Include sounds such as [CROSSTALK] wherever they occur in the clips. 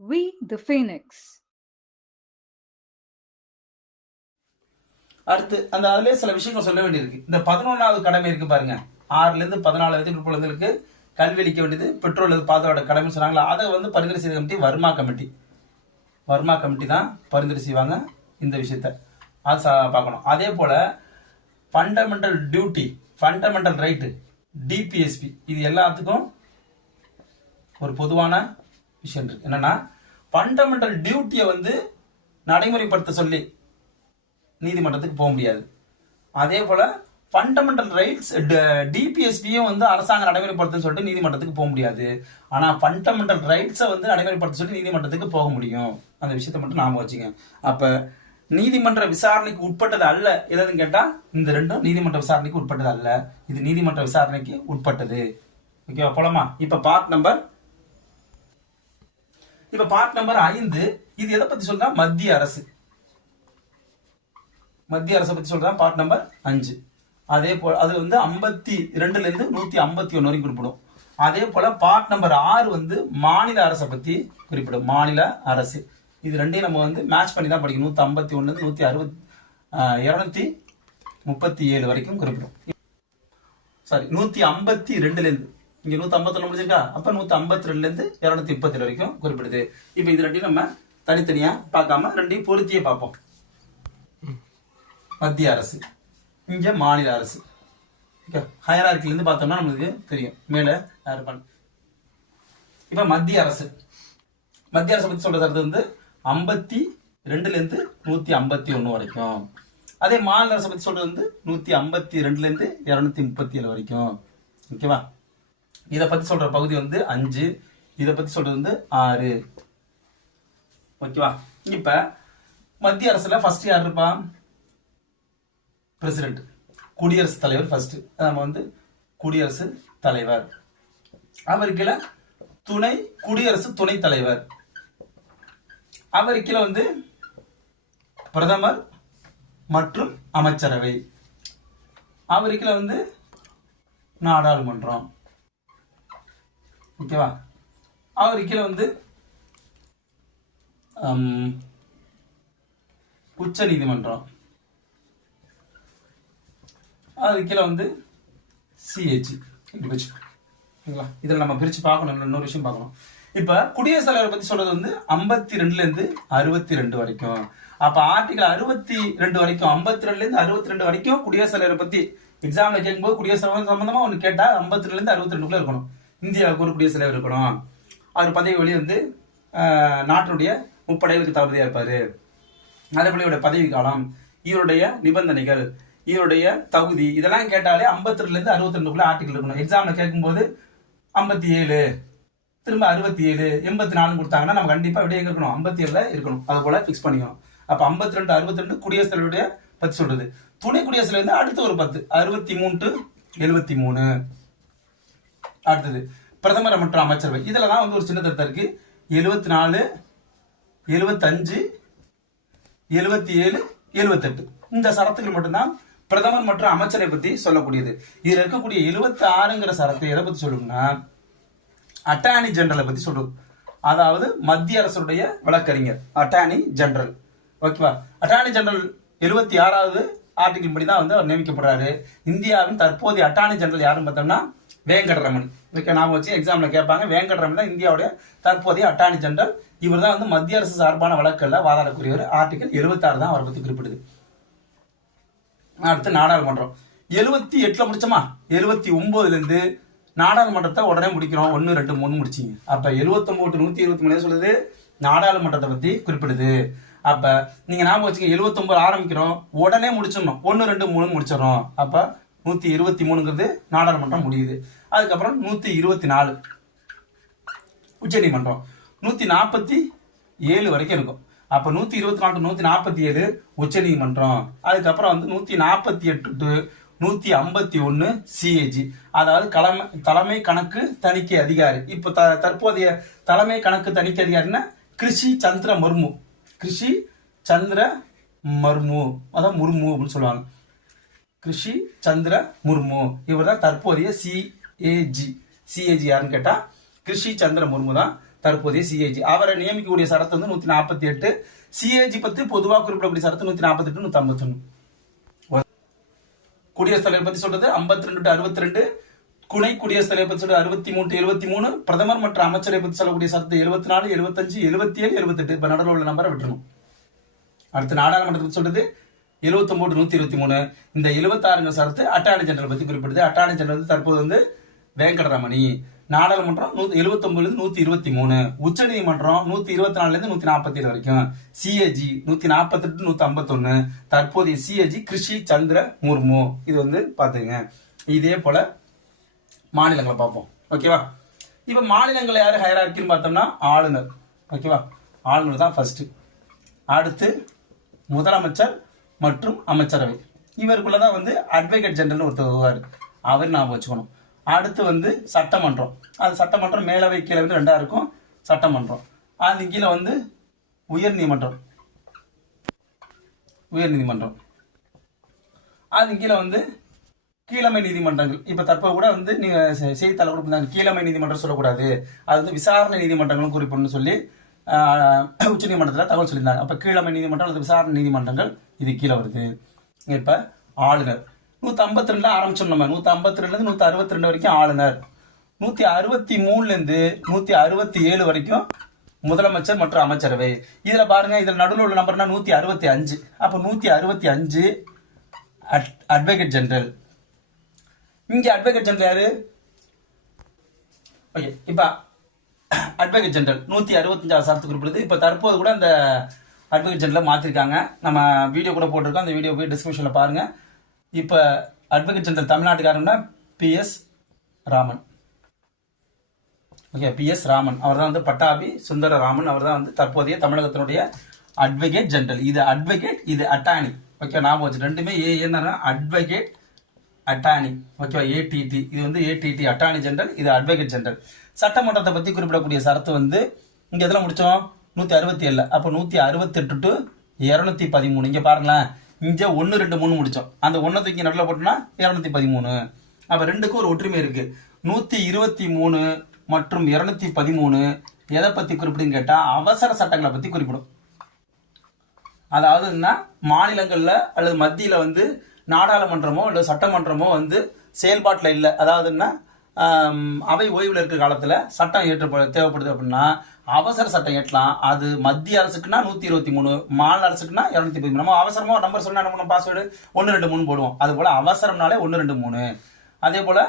We the Phoenix. அடுத்து அந்த அதுலயே சில விஷயங்கள் சொல்ல வேண்டியிருக்கு. இந்த பதினொன்றாவது கடமை இருக்கு பாருங்க. ஆறுல இருந்து பதினாலு வயது குழந்தைகளுக்கு கல்வி அளிக்க வேண்டியது பெட்ரோல் பாதோட கடமைன்னு சொன்னாங்களா அதை வந்து பரிந்துரை செய்த committee Verma committee Verma committee தான் பரிந்துரை செய்வாங்க இந்த விஷயத்த. அது சா- பார்க்கணும். அதே போல fundamental duty fundamental right DPSP இது எல்லாத்துக்கும் ஒரு பொதுவான விஷயம் இருக்கு என்னன்னா ஃபண்டமெண்டல் டியூட்டியை வந்து நடைமுறைப்படுத்த சொல்லி நீதிமன்றத்துக்கு போக முடியாது. அதே போல ஃபண்டமெண்டல் ரைட்ஸ் டிபிஎஸ்பியும் வந்து அரசாங்கம் நடைமுறைப்படுத்துன்னு சொல்லிட்டு நீதிமன்றத்துக்கு போக முடியாது. ஆனால் ஃபண்டமெண்டல் ரைட்ஸை வந்து நடைமுறைப்படுத்த சொல்லி நீதிமன்றத்துக்கு போக முடியும். அந்த விஷயத்தை மட்டும் நாம வச்சுங்க. அப்போ நீதிமன்ற விசாரணைக்கு உட்பட்டது அல்ல. எதுன்னு கேட்டால் இந்த ரெண்டும் நீதிமன்ற விசாரணைக்கு உட்பட்டது அல்ல. இது நீதிமன்ற விசாரணைக்கு உட்பட்டது. ஓகேவா? போலாமா? இப்போ பார்ட் நம்பர் இப்ப பார்ட் நம்பர் ஐந்து இது எதை பத்தி சொல்றா? மத்திய அரசு. மத்திய அரசை பத்தி சொல்றான் பார்ட் நம்பர் அஞ்சு அதே போல அது வந்து ஐம்பத்தி ரெண்டுல இருந்து நூத்தி ஐம்பத்தி ஒன்று வரைக்கும் குறிப்பிடும். அதே போல பார்ட் நம்பர் ஆறு வந்து மாநில அரசை பத்தி குறிப்பிடும். மாநில அரசு. இது ரெண்டையும் நம்ம வந்து மேட்ச் பண்ணி தான் படிக்கணும். நூத்தி ஐம்பத்தி ஒன்னு நூத்தி அறுபத்தி இருநூத்தி முப்பத்தி ஏழு வரைக்கும் குறிப்பிடும். சாரி நூத்தி ஐம்பத்தி ரெண்டுல இருந்து. இங்க நூத்தி ஐம்பத்தி முடிஞ்சிருக்கா? அப்ப நூத்தி ஐம்பத்தி ரெண்டுல இருந்து இருநூத்தி முப்பத்தி வரைக்கும் குறிப்பிடுது. இப்ப இது ரெண்டையும் நம்ம தனித்தனியா பார்க்காம ரெண்டையும் பொருத்தியே பார்ப்போம். மத்திய அரசு இங்க மாநில அரசு. ஓகே? ஹயரார்கில இருந்து பார்த்தோம்னா நம்மளுக்கு தெரியும். மேல யார் இப்ப மத்திய அரசு. மத்திய அரசு பத்தி சொல்றது வந்து ஐம்பத்தி ரெண்டுல இருந்து நூத்தி ஐம்பத்தி ஒண்ணு வரைக்கும். அதே மாநில அரசு பத்தி சொல்றது வந்து நூத்தி ஐம்பத்தி ரெண்டுல இருந்து இருநூத்தி முப்பத்தி ஏழு வரைக்கும். ஓகேவா? இத பத்தி சொல்ற பகுதி வந்து அஞ்சு இத பத்தி சொல்றது வந்து ஆறு. ஓகேவா இப்ப மத்திய அரசுல ஃபர்ஸ்ட் யார் இருப்பா? பிரசிடென்ட் குடியரசுத் தலைவர் ஃபர்ஸ்ட் நம்ம வந்து குடியரசு தலைவர். அவருக்குல துணை குடியரசு துணைத் தலைவர். அவருக்குல வந்து பிரதமர் மற்றும் அமைச்சரவை. அவருக்குல வந்து நாடாளுமன்றம். ஓகேவா? அவருக்குல வந்து உச்ச நீதிமன்றம். அது கீழே வந்து சிஹெச் இப்படி வச்சு ஓகேங்களா இதில் நம்ம பிரித்து பார்க்கணும். இன்னொரு விஷயம் பார்க்கணும். இப்போ குடியரசுத் தலைவரை பற்றி சொல்றது வந்து ஐம்பத்தி ரெண்டுலேருந்து அறுபத்தி ரெண்டு வரைக்கும். அப்போ ஆர்டிகல் அறுபத்தி ரெண்டு வரைக்கும் ஐம்பத்தி ரெண்டுலேருந்து அறுபத்தி ரெண்டு வரைக்கும் குடியரசுத் தலைவரை பற்றி எக்ஸாமில் கேட்கும்போது குடியரசு தலைவர் சம்மந்தமாக ஒன்று கேட்டால் ஐம்பத்தி ரெண்டுலேருந்து அறுபத்தி ரெண்டுக்குள்ளே இருக்கணும். இந்தியாவுக்கு ஒரு குடியரசுத் தலைவர் இருக்கணும். அவர் பதவி வழி வந்து நாட்டினுடைய முப்படைகளுக்கு தளபதியாக இருப்பார். அதே போல இவருடைய பதவி காலம் இவருடைய நிபந்தனைகள் இவருடைய தகுதி இதெல்லாம் கேட்டாலே ஐம்பத்தி ரெண்டுலேருந்து அறுபத்தி ரெண்டுக்குள்ள ஆர்டிகல் இருக்கணும் எக்ஸாமில் கேட்கும்போது ஐம்பத்தி ஏழு திரும்ப அறுபத்தி ஏழு எண்பத்தி நாலு கொடுத்தாங்கன்னா நம்ம கண்டிப்பாக விட எங்கே இருக்கணும்? ஐம்பத்தி ஏழில் இருக்கணும். அதை போல் ஃபிக்ஸ் பண்ணிக்கணும். அப்போ ஐம்பத்தி ரெண்டு அறுபத்தி ரெண்டு குடியரசுத் தலைவருடைய பற்றி சொல்கிறது துணை குடியரசுலேருந்து அடுத்து ஒரு பத்து அறுபத்தி மூணு டு எழுபத்தி மூணு. அடுத்தது பிரதமர் மற்றும் அமைச்சரவை இதில் தான் வந்து ஒரு சின்ன தத்தம் இருக்குது எழுபத்தி நாலு எழுபத்தஞ்சு எழுபத்தி ஏழு எழுபத்தெட்டு இந்த சரத்துகள் மட்டும்தான் பிரதமர் மற்றும் அமைச்சரை பற்றி சொல்லக்கூடியது. இதில் இருக்கக்கூடிய எழுபத்தி ஆறுங்கிற சரத்தை எதை பற்றி சொல்லணும்னா அட்டார்னி ஜெனரலை பற்றி சொல்றது. அதாவது மத்திய அரசுடைய வழக்கறிஞர் அட்டார்னி ஜெனரல் ஓகேவா அட்டார்னி ஜெனரல் எழுபத்தி ஆறாவது ஆர்டிகிள் படி தான் வந்து அவர் நியமிக்கப்படுறாரு. இந்தியாவின் தற்போதைய அட்டார்னி ஜெனரல் யாருன்னு பார்த்தோம்னா வேங்கடரமன். ஓகே நாம வச்சு எக்ஸாம்ல கேட்பாங்க. வேங்கடரமன் தான் இந்தியாவுடைய தற்போதைய அட்டார்னி ஜெனரல் இவர் தான் வந்து மத்திய அரசு சார்பான வழக்கில் வாதாடக்கூடியவர். ஆர்டிகல் 76 தான் அவரை பத்தி குறிப்பிடுது அடுத்து நாடாளுமன்றம். எழுபத்தி எட்டுல முடிச்சோமா? எழுபத்தி ஒன்பதுல இருந்து நாடாளுமன்றத்தை உடனே முடிக்கிறோம். ஒன்னு ரெண்டு மூணு முடிச்சிங்க. அப்ப 79 நூற்றி நூத்தி இருபத்தி மூணு சொல்லுது? நாடாளுமன்றத்தை பத்தி குறிப்பிடுது. அப்ப நீங்க ஞாபகம் வச்சுக்க எழுபத்தொம்போது ஆரம்பிக்கிறோம். உடனே முடிச்சிடணும். ஒன்னு ரெண்டு மூணு முடிச்சிடறோம். அப்ப நூத்தி இருபத்தி மூணுங்கிறது நாடாளுமன்றம் முடியுது. அதுக்கப்புறம் நூத்தி இருபத்தி நாலு. உச்சநீதிமன்றம். நூத்தி நாற்பத்தி ஏழு வரைக்கும் இருக்கும். அப்ப நூத்தி இருபத்தி நாலு நூத்தி நாற்பத்தி ஏழு உச்சநீதிமன்றம். அதுக்கப்புறம் வந்து நூத்தி நாற்பத்தி எட்டு டு நூத்தி ஐம்பத்தி ஒன்னு சிஏஜி அதாவது தலைமை தலைமை கணக்கு தணிக்கை அதிகாரி. இப்போ த தற்போதைய தலைமை கணக்கு தணிக்கை அதிகாரின்னா கிருஷி சந்திர மர்மு. கிருஷி சந்திர மர்மு. அதான் முர்மு அப்படின்னு சொல்லுவாங்க. கிருஷி சந்திர முர்மு. இவர் தான் தற்போதைய சி ஏஜி சிஏஜி யாருன்னு கேட்டா கிருஷி சந்திர முர்மு தான் தற்போதைய சிஏஜி அவரை நியமிக்கக்கூடிய சரத்து வந்து நூத்தி நாற்பத்தி எட்டு சிஏஜி பத்து பொதுவாக குறிப்பிடக்கூடிய சரத்து நூத்தி நாற்பத்தி எட்டு நூத்தி ஐம்பத்தி குடியரசுத் தலைவர் பத்தி சொல்றது 52 ரெண்டு டு அறுபத்தி ரெண்டு குணை குடியரசுத் தலைவர் பத்தி சொல்றது அறுபத்தி மூணு எழுபத்தி மூணு பிரதமர் மற்றும் அமைச்சரை பத்தி சொல்லக்கூடிய சரத்து எழுபத்தி நாலு எழுபத்தஞ்சு எழுபத்தி ஏழு எழுபத்தெட்டு. இப்ப நடுவில் உள்ள நம்பரை விட்டுருணும் அடுத்து நாடாளுமன்றத்தில் சொல்றது 79 நூத்தி இருபத்தி மூணு இந்த 76 சரத்து அட்டார்னி ஜெனரல் பத்தி குறிப்பிடுது. அட்டார்னி ஜெனரல் வந்து தற்போது வந்து வேங்கடரமணி நாடாளுமன்றம் நூத்தி எழுபத்தொன்பதுல இருந்து நூத்தி இருபத்தி மூணு உச்ச நீதிமன்றம் நூத்தி இருபத்தி நாலுல இருந்து நூத்தி நாற்பத்தி ஏழு வரைக்கும். சிஏஜி நூத்தி நாற்பத்தி எட்டு நூத்தி ஐம்பத்தொன்னு தற்போதைய சிஏஜி கிருஷி சந்திர முர்மு. இது வந்து பாத்துங்க இதே போல மாநிலங்களை பார்ப்போம். ஓகேவா இப்ப மாநிலங்களை யாரு ஹையரார்க்கின்னு பார்த்தோம்னா ஆளுநர். ஓகேவா ஆளுநர் தான் ஃபர்ஸ்ட் அடுத்து முதலமைச்சர் மற்றும் அமைச்சரவை. இவருக்குள்ளதான் வந்து அட்வொகேட் ஜெனரல் ஒருத்தர் வருவார். அவர் ஞாபகம் வச்சுக்கணும். அடுத்து வந்து சட்டமன்றம். அது சட்டமன்றம் மேலவை கீழே வந்து ரெண்டாக இருக்கும். சட்டமன்றம். அது கீழே வந்து உயர் நீதிமன்றம். உயர் நீதிமன்றம். அது கீழே வந்து கீழமை நீதிமன்றங்கள். இப்போ தற்போது கூட வந்து நீங்கள் செய்தித்தாளர் செய்தித்தாள கொடுப்பாங்க கீழமை நீதிமன்றம் சொல்லக்கூடாது. அது வந்து விசாரணை நீதிமன்றங்களும் குறிப்பிடணும்னு சொல்லி உச்ச நீதிமன்றத்தில் தகவல் சொல்லியிருந்தாங்க. அப்போ கீழமை நீதிமன்றம் அல்லது விசாரணை நீதிமன்றங்கள் இது கீழே வருது. இப்போ ஆளுநர். நூற்றி ஐம்பத்தி ரெண்டுல ஆரம்பிச்சோம் நம்ம நூற்றி ஐம்பத்தி ரெண்டுல நூற்றி அறுபத்தி ரெண்டு வரைக்கும் ஆளுநர். நூற்றி அறுபத்தி மூணுலேருந்து நூற்றி அறுபத்தி ஏழு வரைக்கும் முதலமைச்சர் மற்றும் அமைச்சரவை. இதில் பாருங்கள் இதில் நடுவில் உள்ள நம்பர்னா நூற்றி அறுபத்தி அஞ்சு அப்போ நூற்றி அறுபத்தி அஞ்சு அட்வொகேட் ஜெனரல் இங்கே அட்வொகேட் ஜெனரல் யாரு? ஓகே இப்போ அட்வொகேட் ஜெனரல் நூற்றி அறுபத்தஞ்சாவது சரத்து குறிப்பிடுது இப்போ தற்போது கூட அந்த அட்வொகேட் ஜெனரல் மாற்றிருக்காங்க நம்ம வீடியோ கூட போட்டிருக்கோம். அந்த வீடியோ போய் டிஸ்கிரிப்ஷனில் பாருங்க. இப்போ advocate general தமிழ்நாட்டுக்காரன்னா P S Raman. Okay P S Raman. அவர் தான் வந்து பட்டாபி சுந்தர ராமன் அவர் தான் வந்து தற்போதைய தமிழகத்தினுடைய அட்வொகேட் ஜெனரல் இது அட்வொகேட் இது அட்டானி ஓகே ஞாபகம் வச்சு ரெண்டுமே ஏ என்ன அட்வொகேட் அட்டானி ஓகேவா ஏடிடி இது வந்து ஏடிடி அட்டானி ஜெனரல் இது அட்வொகேட் ஜெனரல் சட்டமன்றத்தை பற்றி குறிப்பிடக்கூடிய சரத்து வந்து இங்கே எதில் முடித்தோம் நூற்றி அறுபத்தி ஏழில். அப்போ நூற்றி அறுபத்தெட்டு டு இரநூத்தி பதிமூணு. இங்கே பாருங்களேன். இங்கே ஒன்று ரெண்டு மூணு முடிச்சோம். அந்த ஒன்றை தூக்கி நடுவில் போட்டோம்னா இருநூத்தி பதிமூணு. அப்போ ரெண்டுக்கும் ஒரு ஒற்றுமை இருக்கு. நூத்தி இருபத்தி மூணு மற்றும் இருநூத்தி பதிமூணு எதை பத்தி குறிப்பிடுன்னு கேட்டா அவசர சட்டங்களை பத்தி குறிப்பிடும். அதாவது என்ன மாநிலங்கள்ல அல்லது மத்தியில வந்து நாடாளுமன்றமோ அல்லது சட்டமன்றமோ வந்து செயல்பாட்டில் இல்லை. அதாவதுன்னா அவை ஓய்வில் இருக்கிற காலத்துல சட்டம் ஏற்ற தேவைப்படுது அப்படின்னா அவசர சட்டம் எட்டலாம் அது மத்திய அரசுக்குன்னா நூத்தி இருபத்தி மூணு மாநில அரசுக்குன்னா இருநூத்தி பதிமூணு நம்ம அவசரமா ஒரு நம்பர் சொன்னா என்ன பண்ணுவோம்? பாஸ்வேர்டு ஒன்று ரெண்டு மூணு போடுவோம். அது போல அவசரம்னாலே ஒன்று ரெண்டு மூணு. அதே போல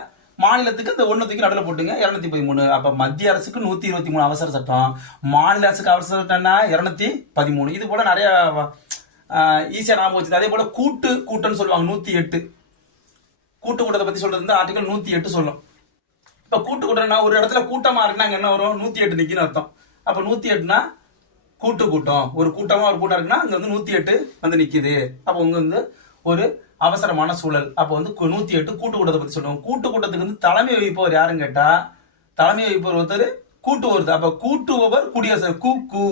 மாநிலத்துக்கு இந்த ஒன்று தூக்கி நடுவில் போட்டுங்க இரநூத்தி பதிமூணு அப்ப மத்திய அரசுக்கு நூத்தி இருபத்தி மூணு அவசர சட்டம். மாநில அரசுக்கு அவசர சட்டம்னா இரநூத்தி பதிமூணு. இது போல நிறைய ஈஸியா ஞாபகம் வச்சுது அதே போல கூட்டு கூட்டம்னு சொல்லுவாங்க நூத்தி எட்டு. கூட்டு கூட்டத்தை பத்தி சொல்றது வந்து ஆர்டிகல் நூத்தி எட்டு சொல்லும். இப்ப கூட்டு கூட்டம்னா ஒரு இடத்துல கூட்டமா இருக்குன்னா என்ன வரும்? நூத்தி எட்டு நிக்கின்னு அர்த்தம். அப்ப நூத்தி எட்டுனா கூட்டு கூட்டம் ஒரு கூட்டமா ஒரு கூட்டம் இருக்குன்னா அங்க வந்து நூத்தி எட்டு வந்து நிக்குது. அப்ப உங்க வந்து ஒரு அவசரமான சூழல். அப்ப வந்து நூற்றி நூத்தி எட்டு கூட்டு கூட்டத்தை பத்தி சொல்லுவோம். கூட்டு கூட்டத்துக்கு வந்து தலைமை வகிப்பவர் யாருன்னு கேட்டா தலைமை வகிப்பவர் ஒருத்தர் கூட்டு வருது அப்ப கூட்டுபவர் குடியரசு கூ கூ.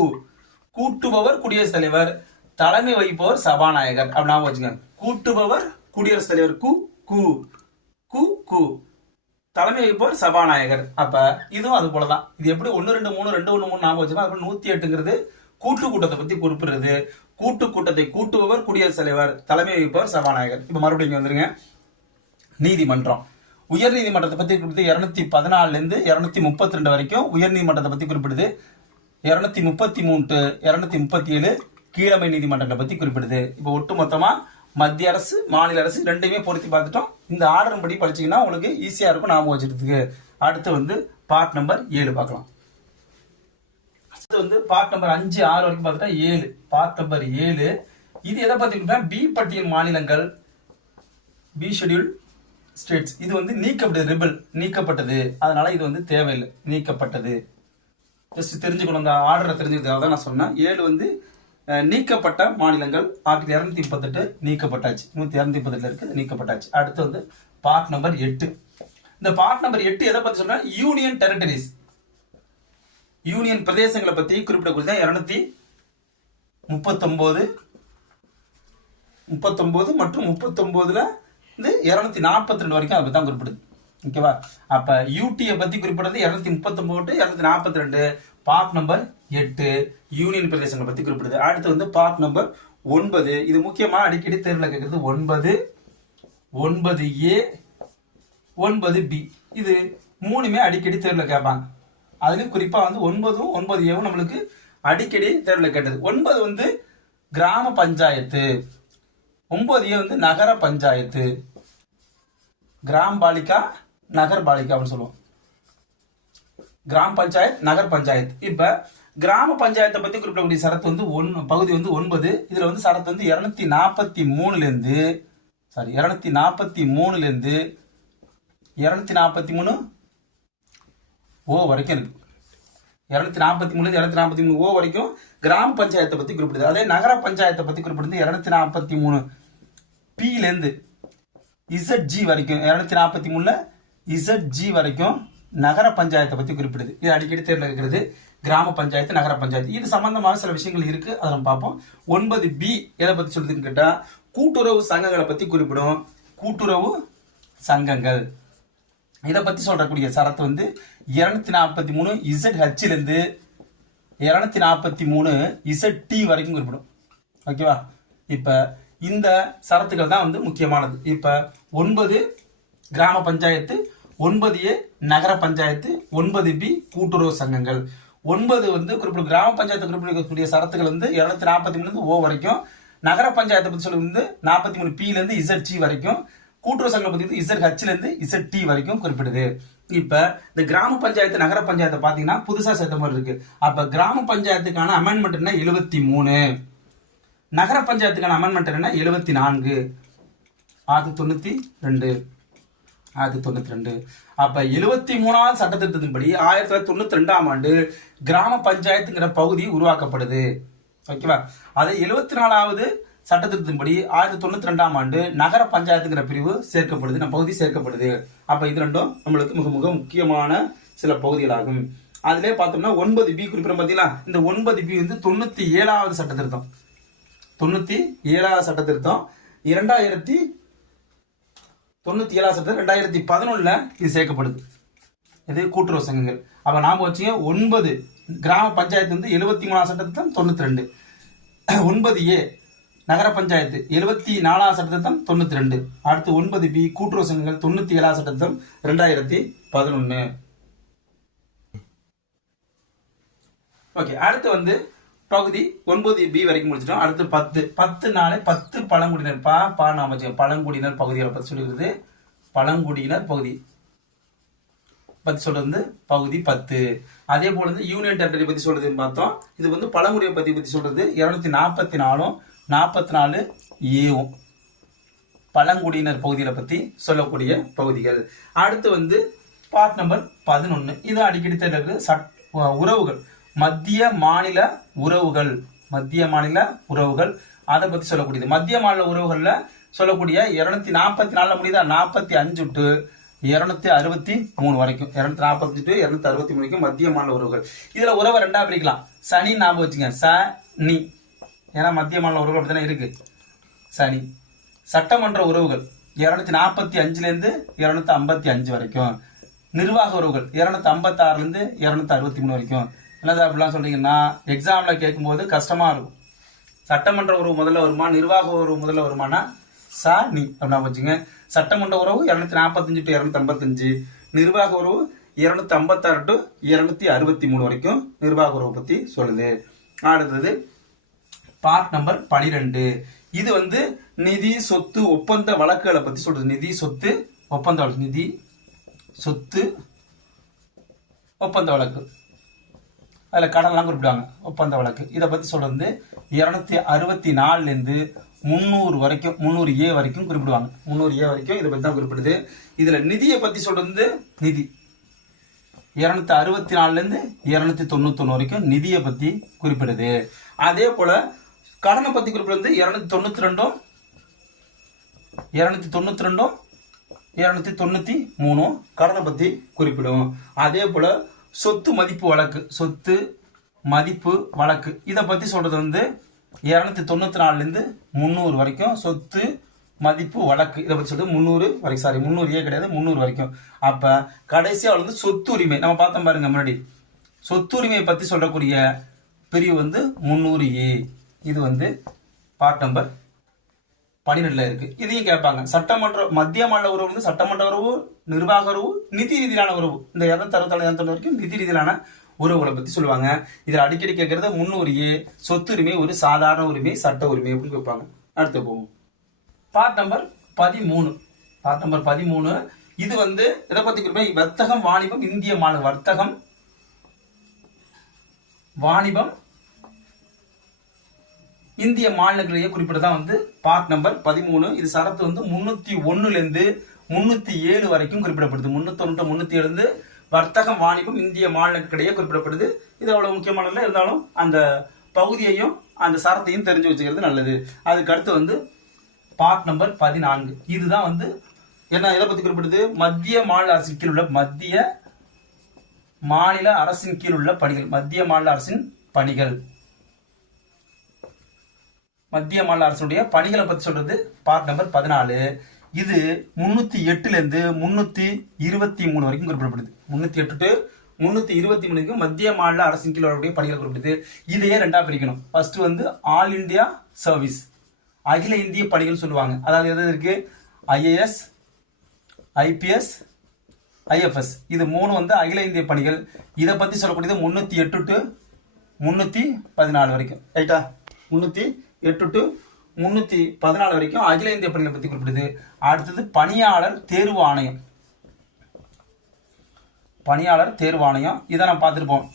கூட்டுபவர் குடியரசுத் தலைவர். தலைமை வகிப்பவர் சபாநாயகர். அப்படி ஞாபகம் கூட்டுபவர் குடியரசுத் தலைவர். கு கு. கு கு. தலைமை வகிப்பவர் சபாநாயகர். அப்ப இதுவும் அது போலதான். இது எப்படி ஒன்னு ரெண்டு மூணு ரெண்டு ஒன்று மூணு ஞாபகம் வச்சுக்கோ அப்ப நூத்தி எட்டுங்கிறது கூட்டு கூட்டத்தை பத்தி குறிப்பிடுறது. கூட்டு கூட்டத்தை கூட்டுபவர் குடியரசுத் தலைவர் தலைமை வகிப்பவர் சபாநாயகர். இப்ப மறுபடியும் இங்க வந்துருங்க. நீதிமன்றம். உயர் நீதிமன்றத்தை பத்தி குறிப்பிட்டு இருநூத்தி பதினாலுல இருந்து இருநூத்தி முப்பத்தி ரெண்டு வரைக்கும் உயர் நீதிமன்றத்தை பத்தி குறிப்பிடுது. இருநூத்தி முப்பத்தி மூணு இருநூத்தி முப்பத்தி ஏழு கீழமை நீதிமன்றங்களை பத்தி குறிப்பிடுது. இப்போ ஒட்டு மொத்தமா மத்திய அரசு மாநில அரசு ரெண்டையுமே பொருத்தி பார்த்துட்டோம். இந்த ஆர்டர் படி படிச்சீங்கன்னா உங்களுக்கு ஈஸியா இருக்கும். ஞாபகம் வச்சுக்கிறதுக்கு. அடுத்து வந்து பார்ட் நம்பர் ஏழு பார்க்கலாம். அடுத்து வந்து பார்ட் நம்பர் அஞ்சு ஆறு வரைக்கும் பார்த்துட்டா ஏழு. பார்ட் நம்பர் ஏழு. இது எதை பார்த்தீங்கன்னா பி பட்டியல் மாநிலங்கள் பி ஷெட்யூல் ஸ்டேட்ஸ் இது வந்து நீக்கப்பட்டது ரிபல் நீக்கப்பட்டது. அதனால இது வந்து தேவையில்லை. நீக்கப்பட்டது. ஜஸ்ட் தெரிஞ்சுக்கணும். அந்த ஆர்டரை தெரிஞ்சுக்கிறதுக்காக தான் நான் சொன்னேன். ஏழு வந்து நீக்கப்பட்ட மாநிலங்கள் ஆர்டிகல் இரநூத்தி முப்பத்தெட்டு நீக்கப்பட்டாச்சு. நூத்தி இரநூத்தி முப்பத்தெட்டுல இருக்கு நீக்கப்பட்டாச்சு. அடுத்து வந்து பார்ட் நம்பர் எட்டு. இந்த பார்ட் நம்பர் எட்டு எதை பத்தி சொன்னா? யூனியன் டெரிட்டரிஸ் யூனியன் பிரதேசங்களை பத்தி குறிப்பிடக்கூடிய இருநூத்தி முப்பத்தொன்பது முப்பத்தொன்பது மற்றும் முப்பத்தொன்பதுல வந்து இருநூத்தி நாற்பத்தி ரெண்டு வரைக்கும் அதை தான் குறிப்பிடுது ஓகேவா அப்ப யூடியை பத்தி குறிப்பிடுறது இருநூத்தி முப்பத்தொன்பது இருநூத்தி நாற்பத்தி ரெண்டு பார்ட் நம்பர் எட்டு. யூனியன் பிரதேசங்களை பத்தி குறிப்பிடுது. அடுத்து வந்து பார்ட் நம்பர் ஒன்பது. இது முக்கியமா அடிக்கடி தேர்வில் கேட்கறது ஒன்பது ஒன்பது ஏ ஒன்பது பி இது மூணுமே அடிக்கடி தேர்வில் கேட்பாங்க. அதுலேயும் குறிப்பாக வந்து ஒன்பதும் ஒன்பது ஏவும் நம்மளுக்கு அடிக்கடி தேர்வில் கேட்டது. ஒன்பது வந்து கிராம பஞ்சாயத்து. ஒன்பது ஏ வந்து நகர பஞ்சாயத்து. கிராம் பாலிகா நகர் பாலிகா அப்படின்னு சொல்லுவோம். கிராம் பஞ்சாயத் நகர் பஞ்சாயத். இப்ப கிராம பஞ்சாயத்தை பத்தி குறிப்பிடக்கூடிய சரத்து வந்து ஒன் பகுதி வந்து ஒன்பது. இதுல வந்து சரத்து வந்து இருநூத்தி நாற்பத்தி மூணுல இருந்து சாரி இருநூத்தி நாற்பத்தி மூணுல இருந்து இருநூத்தி நாற்பத்தி மூணு ஓ வரைக்கும் இருக்கு. இருநூத்தி நாற்பத்தி மூணு இருநூத்தி நாற்பத்தி மூணு ஓ வரைக்கும் கிராம பஞ்சாயத்தை பத்தி குறிப்பிடுது. அதே நகர பஞ்சாயத்தை பத்தி குறிப்பிடுது இருநூத்தி நாற்பத்தி மூணு. பிலேருந்து இசட் ஜி வரைக்கும் இருநூத்தி நாற்பத்தி மூணுல இசட் ஜி வரைக்கும் நகர பஞ்சாயத்தை பத்தி குறிப்பிடுது. இது அடிக்கடி தேர்ந்தெடுக்கிறது இருக்கிறது கிராம பஞ்சாயத்து நகர பஞ்சாயத்து. இது சம்பந்தமாக சில விஷயங்கள் இருக்கு. அதை நம்ம பார்ப்போம். ஒன்பது பி எதை பத்தி சொல்லுதுன்னு கேட்டா கூட்டுறவு சங்கங்களை பத்தி குறிப்பிடும். கூட்டுறவு சங்கங்கள். இதை பத்தி சொல்றக்கூடிய சரத்து வந்து இருநூத்தி நாற்பத்தி மூணு இசட் ஹெச்ல இருந்து இருநூத்தி நாற்பத்தி மூணு இசட் டி வரைக்கும் குறிப்பிடும். ஓகேவா? இப்ப இந்த சரத்துகள் தான் வந்து முக்கியமானது. இப்ப ஒன்பது கிராம பஞ்சாயத்து ஒன்பது ஏ நகர பஞ்சாயத்து ஒன்பது பி கூட்டுறவு சங்கங்கள். ஒன்பது வந்து குறிப்பிட்ட கிராம பஞ்சாயத்து குறிப்பிடக்கூடிய சரத்துகள் வந்து இருநூத்தி நாற்பத்தி மூணுலேருந்து ஓ வரைக்கும். நகர பஞ்சாயத்தை பத்தி சொல்லி வந்து நாற்பத்தி மூணு பில இருந்து இசட் சி வரைக்கும். கூட்டுறவு சங்கம் பத்தி வந்து இசட் ஹச்ல இருந்து இசட் டி வரைக்கும் குறிப்பிடுது. இப்ப இந்த கிராம பஞ்சாயத்து நகர பஞ்சாயத்தை பாத்தீங்கன்னா புதுசா சேர்த்த மாதிரி இருக்கு. அப்ப கிராம பஞ்சாயத்துக்கான அமெண்ட்மெண்ட் என்ன? எழுபத்தி மூணு. நகர பஞ்சாயத்துக்கான அமெண்ட்மெண்ட் என்ன? எழுபத்தி நான்கு. ஆறு தொண்ணூத்தி ரெண்டு. ஆயிரத்தி தொண்ணூத்தி ரெண்டு. அப்ப எழுபத்தி மூணாவது சட்டத்திட்டத்தின்படி ஆயிரத்தி தொள்ளாயிரத்தி தொண்ணூத்தி ரெண்டாம் ஆண்டு கிராம பஞ்சாயத்துங்கிற பகுதி உருவாக்கப்படுது. ஓகேவா? அதே எழுபத்தி நாலாவது சட்டத்திட்டத்தின்படி ஆயிரத்தி தொண்ணூத்தி ரெண்டாம் ஆண்டு நகர பஞ்சாயத்துங்கிற பிரிவு சேர்க்கப்படுது. நம்ம பகுதி சேர்க்கப்படுது. அப்ப இது ரெண்டும் நம்மளுக்கு மிக மிக முக்கியமான சில பகுதிகளாகும். அதிலே பார்த்தோம்னா ஒன்பது பி குறிப்பிடும் பார்த்தீங்களா இந்த ஒன்பது பி வந்து தொண்ணூத்தி ஏழாவது சட்ட திருத்தம் தொண்ணூத்தி ஏழாவது சட்டத்திருத்தம் இரண்டாயிரத்தி தொண்ணூத்தி ஏழாவது சட்டம் ரெண்டாயிரத்தி பதினொன்னுல இது சேர்க்கப்படுது. இது கூட்டுறவு சங்கங்கள். அப்ப நாம வச்சுங்க ஒன்பது கிராம பஞ்சாயத்து வந்து எழுபத்தி மூணாவது சட்டத்திட்டம் தொண்ணூத்தி ரெண்டு ஒன்பது ஏ நகர பஞ்சாயத்து எழுபத்தி நாலாம் சட்டத்தம் தொண்ணூற்றி ரெண்டு அடுத்து ஒன்பது பி கூட்டுறவு சங்கங்கள் தொண்ணூத்தி ஏழாம் சட்டத்தம் ரெண்டாயிரத்தி பதினொன்னு. ஓகே அடுத்து வந்து பகுதி ஒன்பது பி வரைக்கும் முடிச்சிட்டோம். அடுத்து பத்து. பத்து நாளை பத்து பழங்குடியினர். பா பா நாம வச்சுக்கோங்க. பழங்குடியினர் பகுதிகளை பற்றி சொல்லுகிறது பழங்குடியினர் பகுதி. பற்றி சொல்றது பகுதி பத்து. அதே போல வந்து யூனியன் டெரிட்டரி பற்றி சொல்றதுன்னு பார்த்தோம். இது வந்து பழங்குடியை பற்றி பற்றி சொல்றது இருநூத்தி நாற்பத்தி நாலும் நாற்பத்தி நாலு ஏவும் பழங்குடியினர் பகுதிகளை பற்றி சொல்லக்கூடிய பகுதிகள். அடுத்து வந்து பார்ட் நம்பர் பதினொன்று இது அடிக்கடி தேர்தலுக்கு சட் உறவுகள். மத்திய மாநில உறவுகள். மத்திய மாநில உறவுகள். அதை பத்தி சொல்லக்கூடியது. மத்திய மாநில உறவுகள்ல சொல்லக்கூடிய இருநூத்தி நாற்பத்தி நாலுல முடியுதா? நாற்பத்தி அஞ்சு டு இருநூத்தி அறுபத்தி மூணு வரைக்கும். இருநூத்தி நாற்பத்தி டு இருநூத்தி அறுபத்தி மூணு வரைக்கும் மத்திய மாநில உறவுகள். இதுல உறவை ரெண்டா பிரிக்கலாம். சனி ஞாபகம் வச்சுங்க. சனி. ஏன்னா மத்திய மாநில உறவுகள் அப்படித்தானே இருக்கு? சனி. சட்டமன்ற உறவுகள். இருநூத்தி நாற்பத்தி அஞ்சுல இருந்து இருநூத்தி ஐம்பத்தி அஞ்சு வரைக்கும். நிர்வாக உறவுகள். இருநூத்தி ஐம்பத்தி ஆறுல இருந்து இருநூத்தி அறுபத்தி மூணு வரைக்கும். என்னது அப்படிலாம் சொல்கிறீங்கன்னா எக்ஸாம்ல கேட்கும்போது கஷ்டமாக இருக்கும். சட்டமன்ற உறவு முதல்ல வருமா நிர்வாக உறவு முதல்ல வருமானா? சா நீ அப்படின்னா வச்சுங்க. சட்டமன்ற உறவு இரநூத்தி நாற்பத்தஞ்சு டு இரநூத்தி ஐம்பத்தஞ்சு நிர்வாக உறவு இரநூத்தி ஐம்பத்தாறு டு இரநூத்தி அறுபத்தி மூணு வரைக்கும் நிர்வாக உறவு பற்றி சொல்லுது. அடுத்தது பார்ட் நம்பர் பனிரெண்டு. இது வந்து நிதி சொத்து ஒப்பந்த வழக்குகளை பற்றி சொல்றது. நிதி சொத்து ஒப்பந்த வழக்கு. நிதி சொத்து ஒப்பந்த வழக்கு. அதில் கடன்லாம் குறிப்பிடுவாங்க ஒப்பந்த வழக்கு. இதை பற்றி சொல்றது வந்து இரநூத்தி அறுபத்தி நாலுலேருந்து முந்நூறு வரைக்கும் முந்நூறு ஏ வரைக்கும் குறிப்பிடுவாங்க. முந்நூறு ஏ வரைக்கும் இதை பற்றி தான் குறிப்பிடுது. இதில் நிதியை பற்றி சொல்றது வந்து நிதி. இருநூத்தி அறுபத்தி நாலுலேருந்து இருநூத்தி தொண்ணூத்தொன்று வரைக்கும் நிதியை பற்றி குறிப்பிடுது. அதே போல கடனை பற்றி குறிப்பிடுறது இருநூத்தி தொண்ணூற்றி ரெண்டும் இருநூத்தி தொண்ணூற்றி ரெண்டும் இருநூத்தி தொண்ணூத்தி மூணும் கடனை பத்தி குறிப்பிடும். அதே போல சொத்து மதிப்பு வழக்கு. சொத்து மதிப்பு வழக்கு. இதை பற்றி சொல்கிறது வந்து இரநூத்தி தொண்ணூற்றி நாலுலேருந்து முந்நூறு வரைக்கும் சொத்து மதிப்பு வழக்கு. இதை பற்றி சொல்கிறது முந்நூறு வரைக்கும். சாரி முந்நூறு ஏ கிடையாது? முந்நூறு வரைக்கும். அப்போ கடைசியாக வந்து சொத்து உரிமை. நம்ம பார்த்தோம் பாருங்கள் முன்னாடி. சொத்துரிமையை பற்றி சொல்லக்கூடிய பிரிவு வந்து முன்னூறு ஏ. இது வந்து பார்ட் நம்பர் பன்னிரெண்டுல இருக்கு. இதையும் கேட்பாங்க. சட்டமன்ற மத்திய மாநில உறவு வந்து சட்டமன்ற உறவு நிர்வாக உறவு நிதி ரீதியிலான உறவு. இந்த இரநூத்தி அறுபத்தாலு இரநூத்தி வரைக்கும் நிதி ரீதியிலான உறவுகளை பத்தி சொல்லுவாங்க. இதுல அடிக்கடி கேட்கறது முன்னுரிமை சொத்துரிமை ஒரு சாதாரண உரிமை சட்ட உரிமை அப்படின்னு கேட்பாங்க. அடுத்து போவோம். பார்ட் நம்பர் பதிமூணு. பார்ட் நம்பர் பதிமூணு. இது வந்து இதை பத்தி குறிப்பா வர்த்தகம் வாணிபம் இந்திய மாநில வர்த்தகம் வாணிபம் இந்திய மாநிலங்களிலேயே குறிப்பிட்டதான் வந்து பார்ட் நம்பர் பதிமூணு. இது சரத்து வந்து முன்னூத்தி ஒன்னுலேருந்து முன்னூத்தி ஏழு வரைக்கும் குறிப்பிடப்படுது. முன்னூத்தி ஒன்று முன்னூத்தி ஏழுந்து வர்த்தகம் வாணிபம் இந்திய மாநிலங்களுக்கிடையே குறிப்பிடப்படுது. இது அவ்வளவு முக்கியமானதுல இருந்தாலும் அந்த பகுதியையும் அந்த சரத்தையும் தெரிஞ்சு வச்சுக்கிறது நல்லது. அதுக்கு அடுத்து வந்து பார்ட் நம்பர் பதினான்கு. இதுதான் வந்து என்ன இதை பத்தி குறிப்பிடுது? மத்திய மாநில அரசின் கீழ் உள்ள மத்திய மாநில அரசின் கீழ் உள்ள பணிகள். மத்திய மாநில அரசின் பணிகள். மத்திய மாநில அரசுடைய பணிகளை பத்தி சொல்றது பார்ட் நம்பர் பதினாலு. இது முன்னூத்தி எட்டுல இருந்து முன்னூத்தி இருபத்தி மூணு வரைக்கும் குறிப்பிடப்படுது. முன்னூத்தி எட்டு டு முன்னூத்தி இருபத்தி மூணுக்கு மத்திய மாநில அரசின் கீழ் வரக்கூடிய பணிகள் குறிப்பிடுது. இதையே ரெண்டா பிரிக்கணும். ஃபர்ஸ்ட் வந்து ஆல் இந்தியா சர்வீஸ் அகில இந்திய பணிகள் சொல்லுவாங்க. அதாவது எது இருக்கு? ஐஏஎஸ் ஐபிஎஸ் ஐஎஃப்எஸ் இது மூணு வந்து அகில இந்திய பணிகள். இதை பத்தி சொல்லக்கூடியது முன்னூத்தி எட்டு டு முன்னூத்தி பதினாலு வரைக்கும். ரைட்டா முன்னூத்தி எட்டு டு முன்னூத்தி பதினாலு வரைக்கும் அகில இந்திய பணிகளை பத்தி குறிப்பிடுது. அடுத்தது பணியாளர் தேர்வு ஆணையம். பணியாளர் தேர்வு ஆணையம். இதை நம்ம பார்த்துருப்போம்.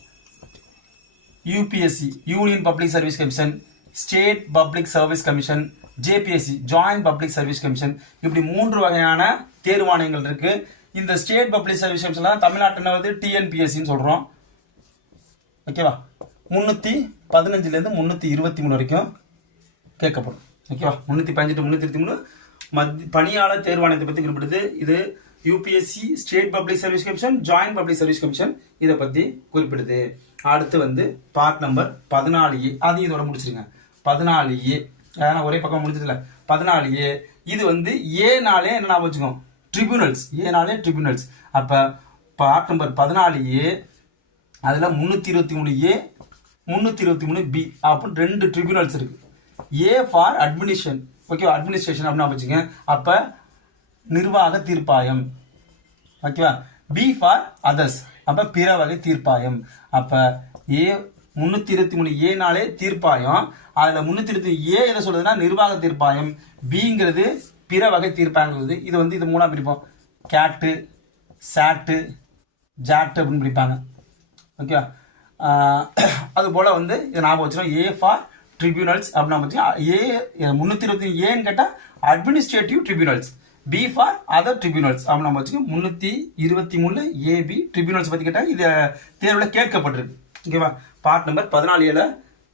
UPSC union public service commission state public service commission JPSC joint public service commission இப்படி மூன்று வகையான தேர்வாணையங்கள் இருக்கு. இந்த ஸ்டேட் பப்ளிக் சர்வீஸ் கமிஷன் தமிழ்நாட்டில் வந்து டிஎன்பிஎஸ்சின்னு சொல்கிறோம் ஓகேவா? முந்நூற்றி பதினஞ்சுலேருந்து முந்நூற்றி இருபத்தி மூணு வரைக்கும் கேட்கப்படும். ஓகேவா? முந்நூற்றி பதினெட்டு முந்நூற்றி இருபத்தி மூணு மத் பணியாளர் தேர்வாணையத்தை பற்றி குறிப்பிடுது. இது UPSC state public service commission joint public service commission இதை பற்றி குறிப்பிடுது. அடுத்து வந்து பார்ட் நம்பர் பதினாலு ஏ அதையும் இதோட முடிச்சிருங்க. பதினாலு ஏ ஏன்னா ஒரே பக்கம் முடிஞ்சதில்ல. பதினாலு ஏ இது வந்து ஏனாலே என்ன ஞாபகம் வச்சுக்கோம் ட்ரிபியூனல்ஸ் ஏனாலே ட்ரிபியூனல்ஸ் அப்போ பார்ட் நம்பர் பதினாலு ஏ அதில் முந்நூற்றி இருபத்தி மூணு ஏ முந்நூற்றி இருபத்தி மூணு பி அப்படின்னு ரெண்டு ட்ரிபியூனல்ஸ் இருக்குது ஏ ஃபார் அட்மினிஸ்ட்ரேஷன் ஓகேவா அட்மினிஸ்ட்ரேஷன் அப்படின்னா வச்சுங்க அப்போ நிர்வாக தீர்ப்பாயம். ஓகேவா பி ஃபார் அதர்ஸ் அப்போ பிற வகை தீர்ப்பாயம். அப்போ ஏ முந்நூற்றி இருபத்தி மூணு ஏனாலே தீர்ப்பாயம். அதில் முந்நூற்றி இருபத்தி ஏ எதை சொல்கிறதுன்னா நிர்வாக தீர்ப்பாயம். பிங்கிறது பிற வகை தீர்ப்பாயங்கிறது. இது வந்து இது மூணாக பிரிப்போம். கேட்டு சாட்டு ஜாட்டு அப்படின்னு பிடிப்பாங்க ஓகேவா அதுபோல் வந்து இதை ஞாபகம் வச்சிடும் ஏ ஃபார் ட்ரிபியூனல்ஸ் அப்படின்னா பார்த்தீங்கன்னா ஏ முந்நூற்றி இருபத்தி ஏன்னு கேட்டால் administrative tribunals B for other tribunals அப்படி நம்ம வச்சுக்கோங்க முந்நூற்றி இருபத்தி மூணு ஏபி ட்ரிபியூனல்ஸ் பற்றி கேட்டால் இது தேர்வில் கேட்கப்பட்டிருக்கு. ஓகேவா பார்ட் நம்பர் பதினாலு ஏல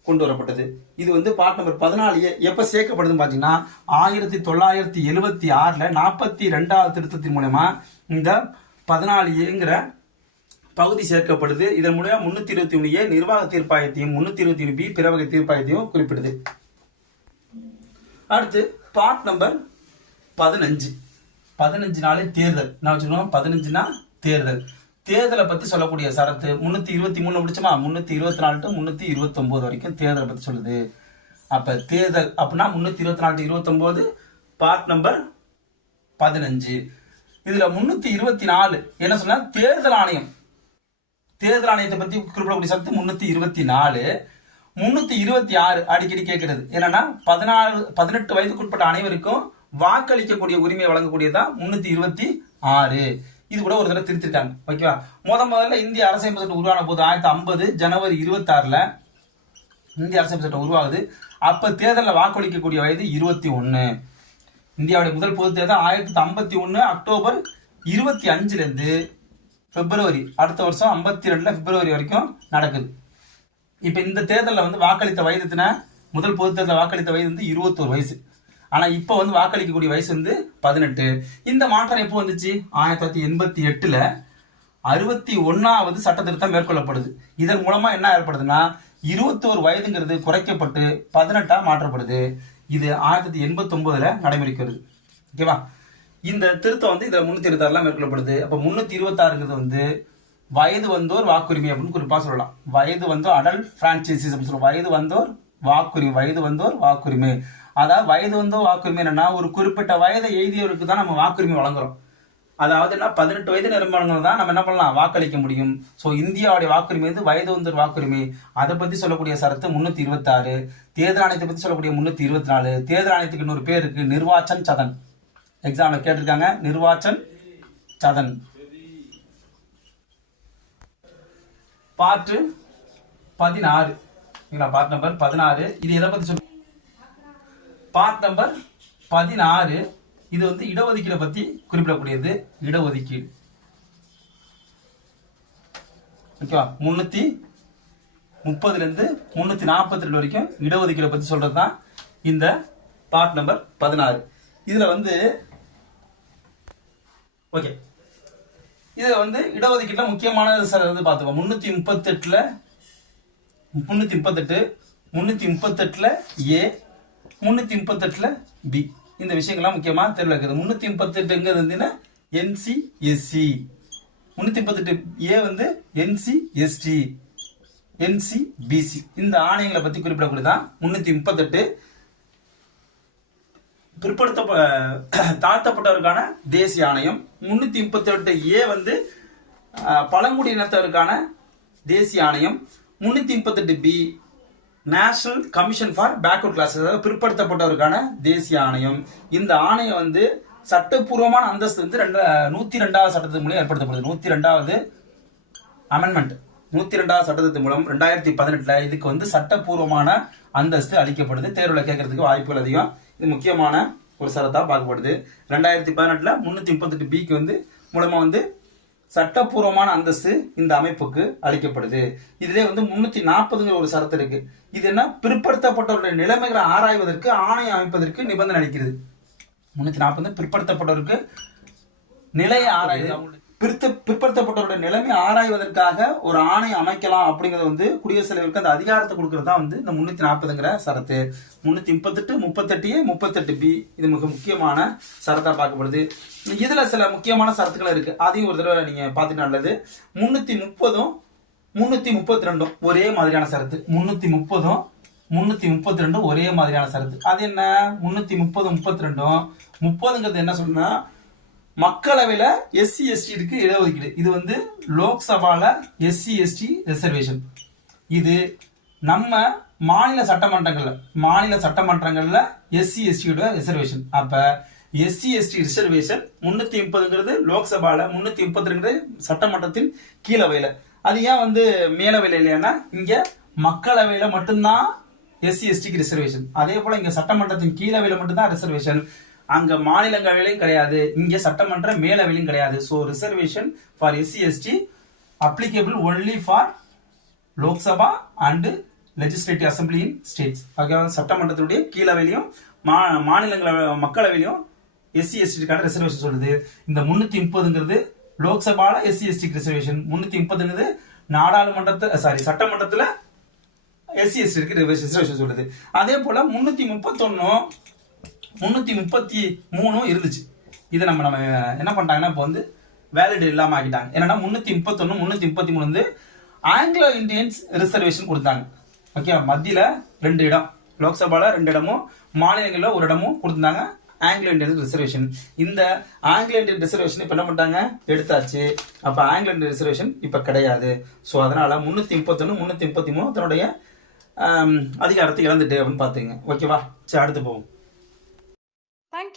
கொண்டு வரப்பட்டது. இது வந்து பார்ட் நம்பர் பதினாலு ஏ எப்போ சேர்க்கப்படுதுன்னு பார்த்தீங்கன்னா ஆயிரத்தி தொள்ளாயிரத்தி எழுபத்தி ஆறில் நாற்பத்தி ரெண்டாவது திருத்தத்தின் மூலயமா இந்த பதினாலு ஏங்கிற பகுதி சேர்க்கப்படுது. இதன் மூலம் முன்னூத்தி இருபத்தி ஒன்று ஏ நிர்வாக தீர்ப்பாயத்தையும் முன்னூத்தி இருபத்தி ஒன்று பி பிற வகை தீர்ப்பாயத்தையும் குறிப்பிடுது. அடுத்து பார்ட் நம்பர் பதினஞ்சு. பதினஞ்சு நாளே தேர்தல். நான் வச்சுக்கணும் பதினஞ்சுனா தேர்தல். தேர்தலை பத்தி சொல்லக்கூடிய சரத்து முன்னூத்தி இருபத்தி மூணு முடிச்சுமா? முன்னூத்தி இருபத்தி நாலு டு முன்னூத்தி இருபத்தி ஒன்பது வரைக்கும் தேர்தலை பத்தி சொல்லுது. அப்ப தேர்தல் அப்படின்னா முன்னூத்தி இருபத்தி நாலு இருபத்தி ஒன்பது பார்ட் நம்பர் பதினஞ்சு. இதுல முன்னூத்தி இருபத்தி நாலு என்ன சொன்னா? தேர்தல் ஆணையம். தேர்தல் ஆணையத்தை பத்தி குறிப்பிடக்கூடிய சத்து முன்னூத்தி இருபத்தி நாலு. முன்னூத்தி இருபத்தி ஆறு அடிக்கடி கேட்கிறது. என்னன்னா பதினாறு பதினெட்டு வயதுக்குட்பட்ட அனைவருக்கும் வாக்களிக்கக்கூடிய உரிமை வழங்கக்கூடியதான் முன்னூத்தி இருபத்தி ஆறு. இது கூட ஒரு தடவை திருத்திருக்காங்க. ஓகேவா? முத முதல்ல இந்திய அரசியல் சட்டம் உருவான போது ஆயிரத்தி ஐம்பது ஜனவரி இருபத்தி ஆறுல இந்திய அரசியல் சட்டம் உருவாகுது. அப்ப தேர்தலில் வாக்களிக்கக்கூடிய வயது இருபத்தி ஒன்னு இந்தியாவுடைய முதல் பொது தேர்தல் ஆயிரத்தி ஐம்பத்தி ஒன்னு அக்டோபர் இருபத்தி அஞ்சுல இருந்து பிப்ரவரி அடுத்த வருஷம் ஐம்பத்தி ரெண்டுல பிப்ரவரி வரைக்கும் நடக்குது. இப்போ இந்த தேர்தலில் வந்து வாக்களித்த வயதுனா முதல் பொது தேர்தலில் வாக்களித்த வயது வந்து இருபத்தோரு வயசு. ஆனால் இப்போ வந்து வாக்களிக்கக்கூடிய வயசு வந்து பதினெட்டு. இந்த மாற்றம் எப்போ வந்துச்சு? ஆயிரத்தி தொள்ளாயிரத்தி எண்பத்தி எட்டில் அறுபத்தி ஒன்றாவது சட்ட திருத்தம் மேற்கொள்ளப்படுது. இதன் மூலமாக என்ன ஏற்படுதுன்னா இருபத்தோரு வயதுங்கிறது குறைக்கப்பட்டு பதினெட்டா மாற்றப்படுது. இது ஆயிரத்தி தொள்ளாயிரத்தி எண்பத்தொம்போதில் நடைமுறைக்கிறது நடைமுறைக்கு வருது. ஓகேவா? இந்த திருத்தம் வந்து இதுல முன்னூத்தி இருபத்தாறுலாம் மேற்கொள்ளப்படுது. அப்ப முன்னூத்தி இருபத்தாறுங்கிறது வந்து வயது வந்தோர் வாக்குரிமை அப்படின்னு குறிப்பா சொல்லலாம். வயது வந்தோர் அடல் பிரான்ச்சைசிஸ் அப்படின்னு சொல்லுவோம். வயது வந்தோர் வாக்குரிமை வயது வந்தோர் வாக்குரிமை. அதாவது வயது வந்தோர் வாக்குரிமை என்னன்னா ஒரு குறிப்பிட்ட வயதை எழுதியவருக்கு தான் நம்ம வாக்குரிமை வழங்குறோம். அதாவது என்ன பதினெட்டு வயது நிரம்பினவங்க தான் நம்ம என்ன பண்ணலாம்? வாக்களிக்க முடியும். ஸோ இந்தியாவுடைய வாக்குரிமை வந்து வயது வந்தோர் வாக்குரிமை. அதை பத்தி சொல்லக்கூடிய சரத்து முன்னூத்தி இருபத்தி ஆறு தேர்தல் ஆணையத்தை பத்தி சொல்லக்கூடிய முன்னூத்தி இருபத்தி நாலு. தேர்தல் ஆணையத்துக்கு இன்னொரு பேர் இருக்கு. நிர்வாச்சன் சதன். எக்ஸாம்ல கேட்டிருக்காங்க. நிர்வாச்சன் சதன். பாட்டு பதினாறு. பார்ட் நம்பர் பதினாறு. இது எதை பத்தி சொல்லு பார்ட் நம்பர் பதினாறு. இது வந்து இடஒதுக்கீடை பத்தி குறிப்பிடக்கூடியது. இடஒதுக்கீடு. ஓகேவா? முன்னூத்தி முப்பதுல இருந்து முன்னூத்தி நாற்பத்தி ரெண்டு வரைக்கும் இடஒதுக்கீடை பத்தி சொல்றது தான் இந்த பார்ட் நம்பர் பதினாறு. இதுல வந்து ஓகே. இதுல வந்து இடஒதுக்கீட்டில் முக்கியமான சார் இது பார்த்துக்கோ முந்நூற்றி முப்பத்தெட்டில் முந்நூற்றி முப்பத்தெட்டு முந்நூற்றி முப்பத்தெட்டில் ஏ முந்நூற்றி முப்பத்தெட்டில் பி இந்த விஷயங்கள்லாம் முக்கியமாக தெரியல இருக்குது. முன்னூத்தி முப்பத்தெட்டுங்கிறது வந்து என்சிஎஸ்சி முந்நூற்றி முப்பத்தெட்டு ஏ வந்து என்சிஎஸ்டி என்சிபிசி இந்த ஆணையங்களை பற்றி குறிப்பிடக்கூடியதான் முந்நூற்றி முப்பத்தெட்டு. பிற்படுத்த [CLEARS THROAT] தாழ்த்தப்பட்டவருக்கான தேசிய ஆணையம். முன்னூத்தி முப்பத்தி எட்டு ஏ வந்து பழங்குடி இனத்தவருக்கான தேசிய ஆணையம். முன்னூத்தி முப்பத்தெட்டு B national commission for backward class அதாவது பிற்படுத்தப்பட்டவருக்கான தேசிய ஆணையம். இந்த ஆணையம் வந்து சட்டப்பூர்வமான அந்தஸ்து வந்து ரெண்டு நூத்தி ரெண்டாவது சட்டத்தின் மூலம் ஏற்படுத்தப்படுது. நூத்தி ரெண்டாவது அமெண்ட்மெண்ட் நூத்தி ரெண்டாவது சட்டத்தின் மூலம் ரெண்டாயிரத்தி பதினெட்டுல இதுக்கு வந்து சட்டப்பூர்வமான அந்தஸ்து அளிக்கப்படுது. தேர்வுல கேட்கறதுக்கு வாய்ப்புகள் அதிகம். இது முக்கியமான ஒரு சரத்தா பார்க்கப்படுது. ரெண்டாயிரத்தி பதினெட்டுல முன்னூத்தி முப்பத்தெட்டு பிக்கு வந்து மூலமா வந்து சட்டப்பூர்வமான அந்தஸ்து இந்த அமைப்புக்கு அளிக்கப்படுது. இதுல வந்து முன்னூத்தி நாற்பதுங்கிற ஒரு சரத்து இருக்கு. இது என்ன? பிற்படுத்தப்பட்டவருடைய நிலைமைகளை ஆராய்வதற்கு ஆணையம் அமைப்பதற்கு நிபந்தனை அளிக்கிறது. முன்னூத்தி நாற்பது பிற்படுத்தப்பட்டவருக்கு நிலையை ஆராய்வு பிற்ப பிற்படுத்தப்பட்டவருடைய நிலைமை ஆராய்வதற்காக ஒரு ஆணையம் அமைக்கலாம் அப்படிங்கறது வந்து குடியரசுத் தலைவருக்கு அந்த அதிகாரத்தை கொடுக்கறது தான் வந்து இந்த முன்னூத்தி நாற்பதுங்கிற சரத்து. முன்னூத்தி முப்பத்தெட்டு முப்பத்தெட்டு முப்பத்தெட்டு பி. இது மிக முக்கியமான சரத்தா பார்க்கப்படுது. இதுல சில முக்கியமான சரத்துக்கள் இருக்கு. அதையும் ஒரு தடவை நீங்க பார்த்துட்டு நல்லது. முன்னூத்தி முப்பதும் முன்னூத்தி முப்பத்தி ரெண்டும் ஒரே மாதிரியான சரத்து. முன்னூத்தி முப்பதும் முன்னூத்தி முப்பத்தி ரெண்டும் ஒரே மாதிரியான சரத்து. அது என்ன? முன்னூத்தி முப்பது முப்பத்தி ரெண்டும் முப்பதுங்கிறது என்ன சொல்லுன்னா மக்களவையில எஸ்சி எஸ்டி இருக்கு இடஒதுக்கீடு இது வந்து லோக்சபால எஸ்சி எஸ்டி ரிசர்வேஷன் இது நம்ம மாநில சட்டமன்றங்கள்ல மாநில சட்டமன்றங்கள்ல எஸ்சி எஸ்டியோட ரிசர்வேஷன் அப்ப எஸ்சி எஸ்டி ரிசர்வேஷன் முன்னூத்தி முப்பதுங்கிறது லோக்சபால முன்னூத்தி முப்பதுங்கிறது சட்டமன்றத்தின் கீழவையில. அது ஏன் வந்து மேலவையில இல்லையானா இங்க மக்களவையில மட்டும்தான் எஸ்சி எஸ்டிக்கு ரிசர்வேஷன் அதே போல இங்க சட்டமன்றத்தின் கீழவையில மட்டும்தான் ரிசர்வேஷன் அங்க மாநிலங்களவையிலும் கிடையாது. இங்க சட்டமன்ற மேலவையிலும் கிடையாது. So reservation for SC ST applicable only for Lok Sabha and legislative assembly in states ஆகிய சட்டமன்றத்தினுடைய கீழவையிலையும் மா மாநிலங்களவை மக்களவையிலையும் எஸ்சி எஸ்டிக்கான ரிசர்வேஷன் சொல்லுது. இந்த முன்னூத்தி முப்பதுங்கிறது லோக்சபால எஸ்சி எஸ்டிக்கு ரிசர்வேஷன் முன்னூத்தி முப்பதுங்கிறது நாடாளுமன்றத்தில் சாரி சட்டமன்றத்தில் எஸ்சி எஸ்டிக்கு ரிசர்வேஷன் சொல்லுது. அதே போல முன்னூத்தி முப்பத்தொன்னும் முந்நூற்றி முப்பத்தி மூணும் இருந்துச்சு. இதை நம்ம நம்ம என்ன பண்ணிட்டாங்கன்னா இப்போ வந்து வேலிட் இல்லாமல் ஆக்கிட்டாங்க. என்னன்னா முந்நூற்றி முப்பத்தொன்னு முந்நூற்றி முப்பத்தி மூணு வந்து ஆங்கிலோ இந்தியன்ஸ் ரிசர்வேஷன் கொடுத்தாங்க. ஓகே மத்தியில் ரெண்டு இடம். லோக்சபாவில் ரெண்டு இடமும் மாநிலங்களில் ஒரு இடமும் கொடுத்தாங்க ஆங்கிலோ இந்தியன் ரிசர்வேஷன் இந்த ஆங்கிலோ இந்தியன் ரிசர்வேஷன் இப்போ என்ன பண்ணிட்டாங்க? எடுத்தாச்சு. அப்போ ஆங்கிலோ இந்தியன் ரிசர்வேஷன் இப்போ கிடையாது. ஸோ அதனால் முந்நூற்றி முப்பத்தொன்று முந்நூற்றி முப்பத்தி மூணு தன்னுடைய அதிகாரத்தை இழந்துட்டு அப்படின்னு பார்த்துங்க ஓகேவா சரி அடுத்து போவோம்.